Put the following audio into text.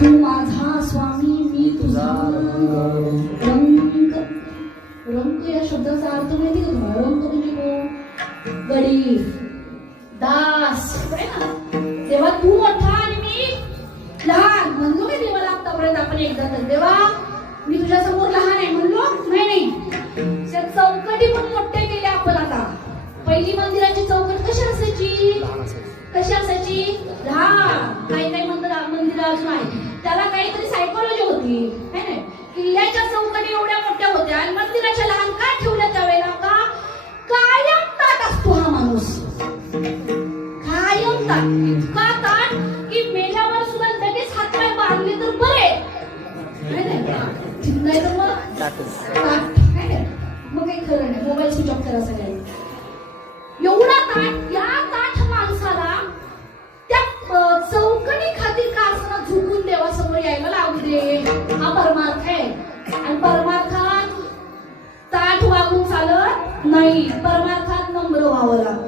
तू माझा स्वामी मी तुझा रंग. रंग रंग या शब्दाचा अर्थ माहिती का तुम्हाला? रंग म्हणजे कोण? गरीब दास आहे ना. तेव्हा तू मोठा आणि मी लहान म्हणलो का देवाला आतापर्यंत आपण एकदा तर? देवा मी तुझ्या समोर लहान आहे म्हणलो? नाही. त्या चौकटी पण मोठ्या केल्या आपण आता. पहिली मंदिराची चौकट कशी असायची? कशी असायची? लहान. काही मंदिर अजून आहे त्याला काहीतरी सायकोलॉजी होती है ना. किल्ल्याच्या चौकटी एवढ्या मोठ्या होत्या आणि मंदिराच्या लहान का ठेवल्या त्यावेळेला? का कायम ताट असतो हा माणूस. कायम ताट. इतका ताट की मेल्यावर सुद्धा लगेच हातपाय बांधले तर बरे नाही तर मग ताट है ना. मग काही खरं नाही. मोबाईल स्विच ऑफ करा सगळ्यांनी. एवढा ताट. या ताठ माणसाला त्या चौकटी खातीर का असं झुकून देवासमोर यायला लागू दे. हा परमार्थ आहे आणि परमार्थात ताठ वागून चालत नाही. परमार्थात नम्र व्हावं लागतं.